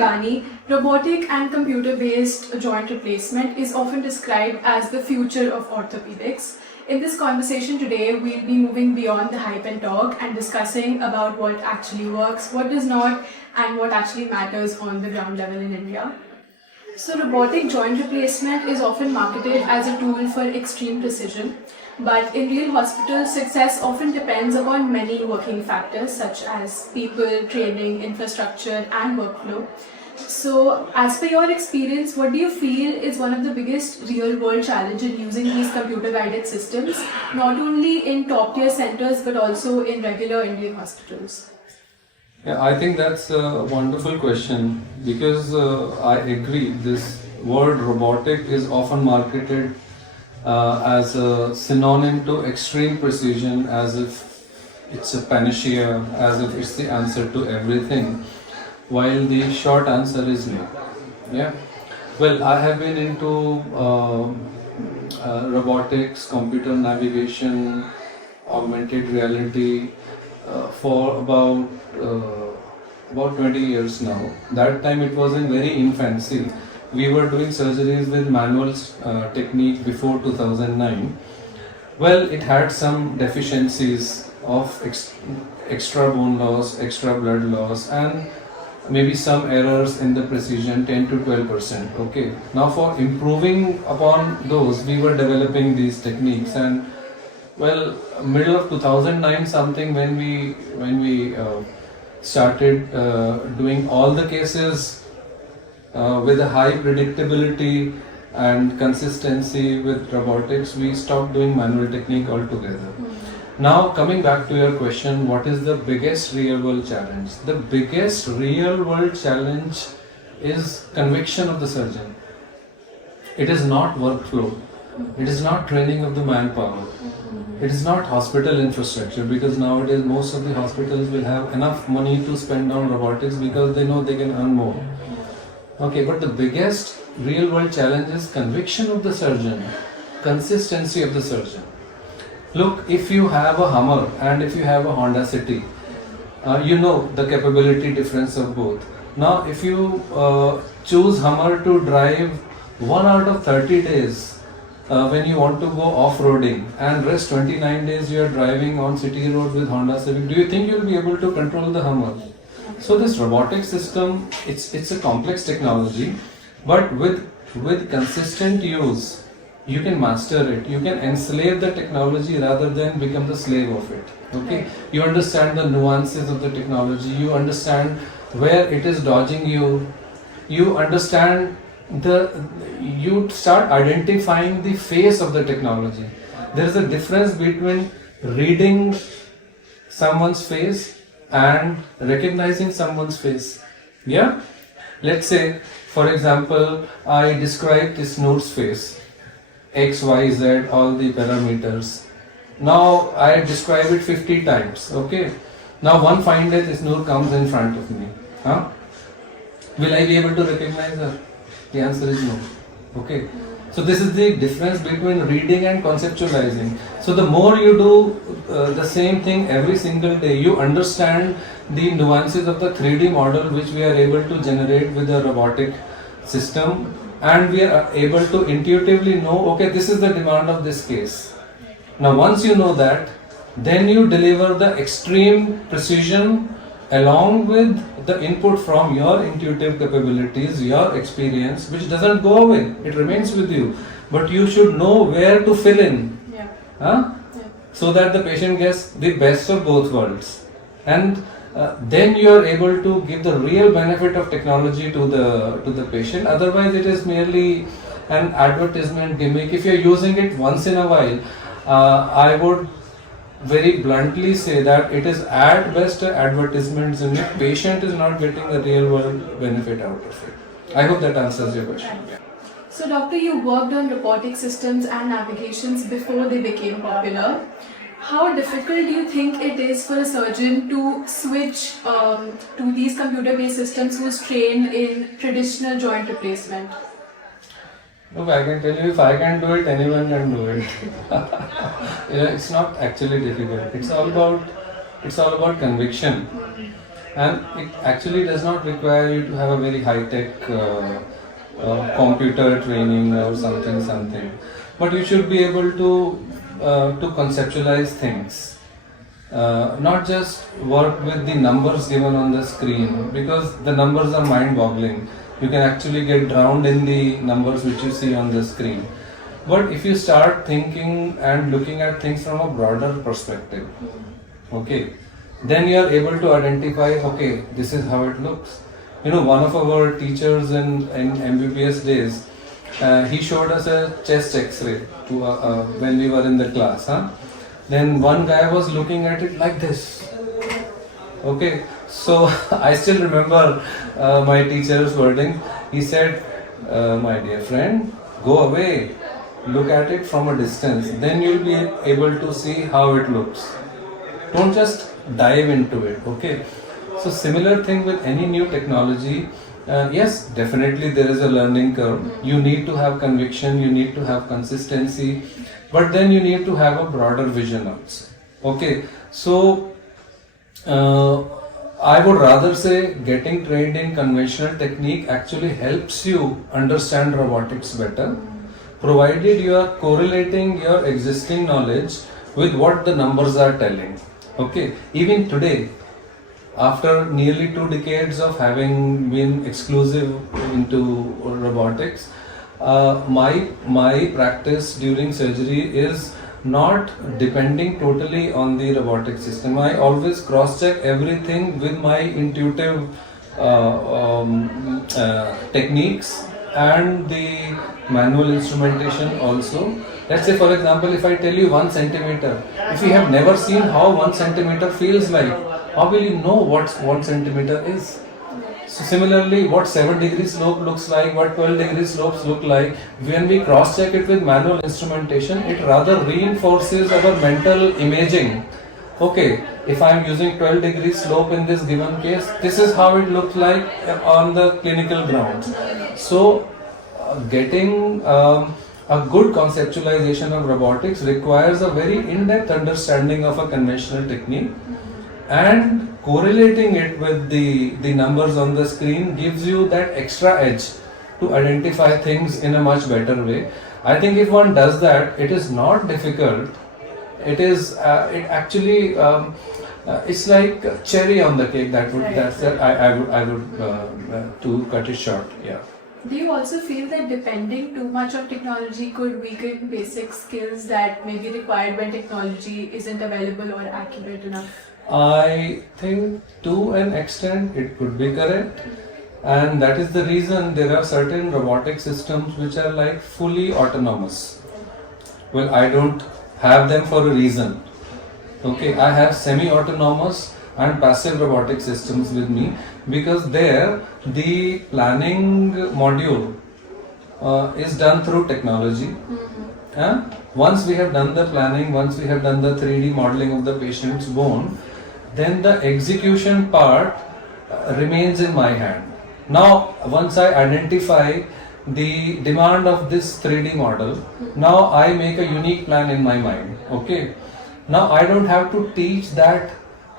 Logani, robotic and computer-based joint replacement is often described as the future of orthopedics. In this conversation today, we'll be moving beyond the hype and talk and discussing about what actually works, what does not, and what actually matters on the ground level in India. So robotic joint replacement is often marketed as a tool for extreme precision, but in real hospitals, success often depends upon many working factors such as people, training, infrastructure, and workflow. So, as per your experience, what do you feel is one of the biggest real-world challenges in using these computer-guided systems, not only in top-tier centers but also in regular Indian hospitals? Yeah, I think that's a wonderful question because I agree. This word robotic is often marketed as a synonym to extreme precision, as if it's a panacea, as if it's the answer to everything, while the short answer is no. Yeah. Well, I have been into robotics, computer navigation, augmented reality for about 20 years now. That time it was in very infancy. We were doing surgeries with manual technique before 2009. Well, it had some deficiencies of extra bone loss, extra blood loss, and maybe some errors in the precision, 10 to 12%. Okay. Now, for improving upon those, we were developing these techniques, and well, middle of 2009 something, when we started doing all the cases with a high predictability and consistency with robotics, we stopped doing manual technique altogether. Now, coming back to your question, what is the biggest real world challenge? The biggest real world challenge is conviction of the surgeon. It is not workflow. It is not training of the manpower. It is not hospital infrastructure, because nowadays most of the hospitals will have enough money to spend on robotics because they know they can earn more. Okay, but the biggest real world challenge is conviction of the surgeon, consistency of the surgeon. Look, if you have a Hummer and if you have a Honda City, you know the capability difference of both. Now, if you choose Hummer to drive 1 out of 30 days when you want to go off-roading, and rest 29 days you are driving on city road with Honda Civic, do you think you will be able to control the Hummer? So this robotic system, it's a complex technology, but with consistent use, you can master it. You can enslave the technology rather than become the slave of it. Okay, you understand the nuances of the technology. You understand where it is dodging you. You understand you start identifying the face of the technology. There is a difference between reading someone's face and recognizing someone's face. Yeah? Let's say, for example, I describe Tisnoor's face, X, Y, Z, all the parameters. Now I describe it 50 times. Okay? Now one fine day Tisnoor comes in front of me. Huh? Will I be able to recognize her? The answer is no. Okay? So this is the difference between reading and conceptualizing. So the more you do the same thing every single day, you understand the nuances of the 3D model which we are able to generate with the robotic system, and we are able to intuitively know, okay, this is the demand of this case. Now once you know that, then you deliver the extreme precision along with the input from your intuitive capabilities, your experience, which doesn't go away, it remains with you. But you should know where to fill in, so that the patient gets the best of both worlds. And then you are able to give the real benefit of technology to the patient. Otherwise, it is merely an advertisement gimmick. If you are using it once in a while, I would very bluntly say that it is at best advertisements, and the patient is not getting the real world benefit out of it. I hope that answers your question. So doctor, you worked on robotic systems and navigations before they became popular. How difficult do you think it is for a surgeon to switch to these computer-based systems who's trained in traditional joint replacement? Look, I can tell you, if I can do it, anyone can do it. It's not actually difficult. It's all about conviction. and it actually does not require you to have a very high-tech computer training or something, but you should be able to conceptualize things, not just work with the numbers given on the screen, because the numbers are mind-boggling. You can actually get drowned in the numbers which you see on the screen. But if you start thinking and looking at things from a broader perspective, okay, then you are able to identify, okay, this is how it looks. You know, one of our teachers in MBBS days, he showed us a chest X-ray when we were in the class. Then one guy was looking at it like this. Okay, so I still remember my teacher's wording. He said, my dear friend, go away, look at it from a distance, then you'll be able to see how it looks. Don't just dive into it, okay? So similar thing with any new technology. Yes, definitely there is a learning curve. You need to have conviction, you need to have consistency, but then you need to have a broader vision also. Okay, so I would rather say getting trained in conventional technique actually helps you understand robotics better, provided you are correlating your existing knowledge with what the numbers are telling. Okay, even today, after nearly 2 decades of having been exclusive into robotics, my practice during surgery is not depending totally on the robotic system. I always cross-check everything with my intuitive techniques and the manual instrumentation also. Let's say, for example, if I tell you 1 centimeter, if you have never seen how 1 centimeter feels like, how will you know what 1 centimeter is? So similarly, what 7-degree slope looks like, what 12-degree slopes look like, when we cross-check it with manual instrumentation, it rather reinforces our mental imaging. Okay, if I am using 12-degree slope in this given case, this is how it looks like on the clinical grounds. So, getting a good conceptualization of robotics requires a very in-depth understanding of a conventional technique, and correlating it with the numbers on the screen gives you that extra edge to identify things in a much better way. I think if one does that, it is not difficult. It actually it's like cherry on the cake. I would to cut it short. Yeah. Do you also feel that depending too much on technology could weaken basic skills that may be required when technology isn't available or accurate enough? I think to an extent it could be correct, and that is the reason there are certain robotic systems which are like fully autonomous. Well, I don't have them for a reason. Okay, I have semi-autonomous and passive robotic systems with me, because there the planning module is done through technology. Once we have done the planning, once we have done the 3D modeling of the patient's bone, then the execution part remains in my hand. Now, once I identify the demand of this 3D model, now I make a unique plan in my mind. Okay. Now I don't have to teach that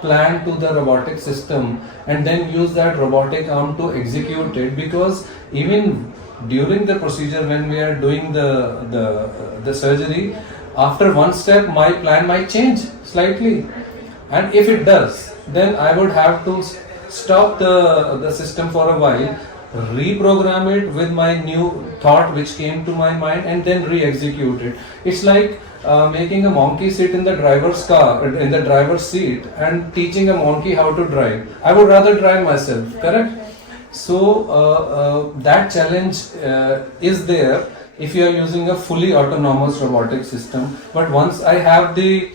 plan to the robotic system and then use that robotic arm to execute it, because even during the procedure when we are doing the surgery, after one step my plan might change slightly, and if it does, then I would have to stop the system for a while, reprogram it with my new thought which came to my mind, and then re-execute it. It's like making a monkey sit in the driver's car, in the driver's seat, and teaching a monkey how to drive. I would rather drive myself, correct? So that challenge is there if you are using a fully autonomous robotic system. But once I have the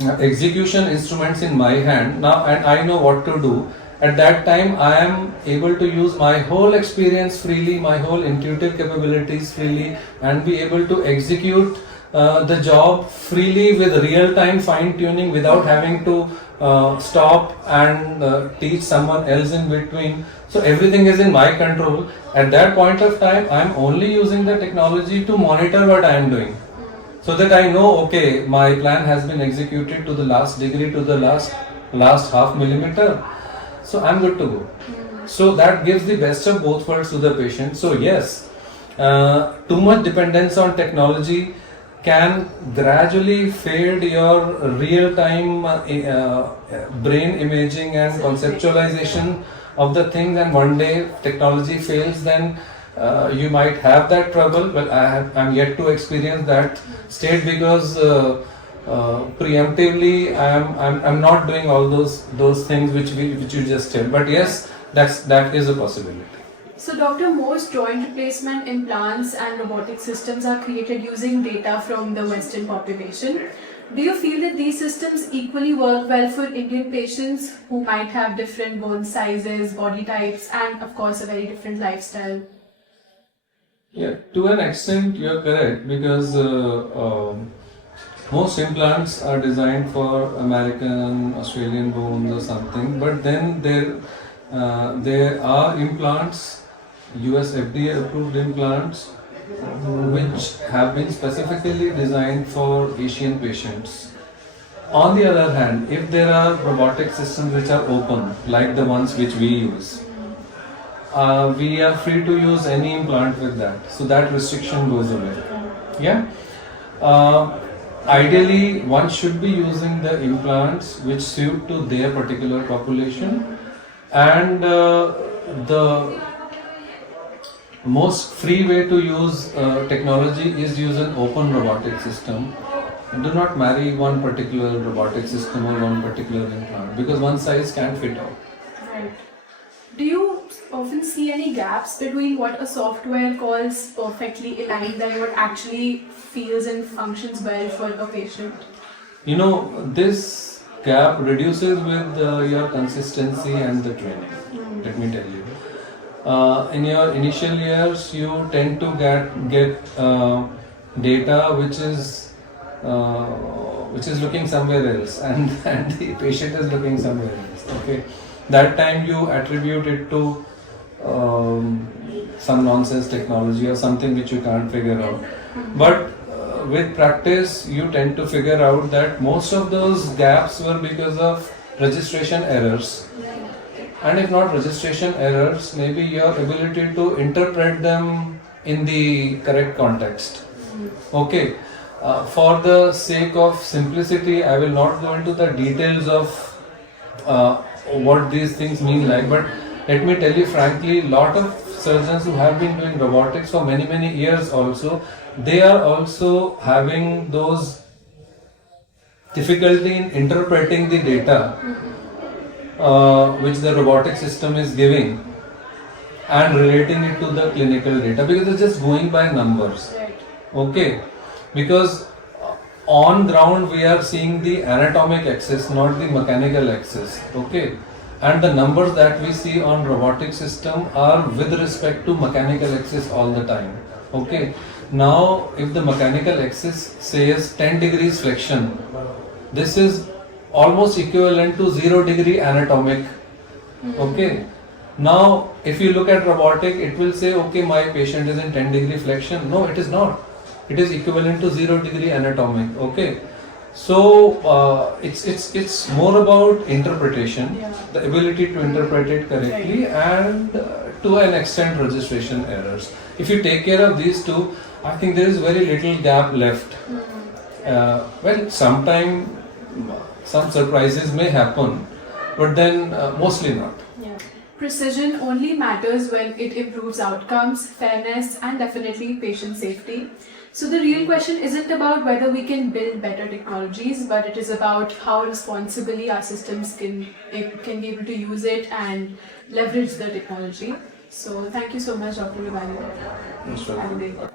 execution instruments in my hand now and I know what to do, at that time I am able to use my whole experience freely, my whole intuitive capabilities freely, and be able to execute the job freely with real-time fine-tuning without having to stop and teach someone else in between. So everything is in my control. At that point of time, I am only using the technology to monitor what I am doing, so that I know, okay, my plan has been executed to the last degree, to the last half millimeter. so I'm good to go. So that gives the best of both worlds to the patient. So yes, too much dependence on technology can gradually fade your real-time brain imaging and conceptualization of the things, and one day technology fails, then you might have that trouble. Well, I'm yet to experience that state, because preemptively I'm not doing all those things which you just said. But yes, that is a possibility. So, doctor, most joint replacement implants and robotic systems are created using data from the Western population. Do you feel that these systems equally work well for Indian patients who might have different bone sizes, body types, and of course a very different lifestyle? Yeah, to an extent you're correct, because most implants are designed for American, Australian bones or something, but then there are implants, US FDA approved implants, which have been specifically designed for Asian patients. On the other hand, if there are robotic systems which are open, like the ones which we use, we are free to use any implant with that, so that restriction goes away. Yeah. Ideally, one should be using the implants which suit to their particular population, and the most free way to use technology is use an open robotic system. Do not marry one particular robotic system or one particular implant, because one size can't fit all. Right. Do you often see any gaps between what a software calls perfectly aligned and what actually feels and functions well for a patient? You know, this gap reduces with your consistency and the training. Let me tell you. In your initial years, you tend to get data which is looking somewhere else, and the patient is looking somewhere else. Okay, that time you attribute it to some nonsense technology or something which you can't figure out. But with practice, you tend to figure out that most of those gaps were because of registration errors. And if not registration errors, maybe your ability to interpret them in the correct context. Okay, for the sake of simplicity, I will not go into the details of what these things mean like, but let me tell you frankly, lot of surgeons who have been doing robotics for many years also, they are also having those difficulty in interpreting the data which the robotic system is giving and relating it to the clinical data, because it's just going by numbers. Okay, because on ground we are seeing the anatomic axis, not the mechanical axis. Okay, and the numbers that we see on robotic system are with respect to mechanical axis all the time. Okay, now if the mechanical axis says 10 degrees flexion, this is almost equivalent to 0 degree anatomic. Okay, now if you look at robotic, it will say, okay, my patient is in 10 degree flexion. No, it is not. It is equivalent to 0 degree anatomic. Okay, so it's more about interpretation, the ability to interpret it correctly, and to an extent registration errors. If you take care of these two, I think there is very little gap left. Well, sometime some surprises may happen, but then mostly not. Yeah. Precision only matters when it improves outcomes, fairness, and definitely patient safety. So the real question isn't about whether we can build better technologies, but it is about how responsibly our systems can be able to use it and leverage the technology. So thank you so much, Dr. Logani. Yes, sir. Have a great day.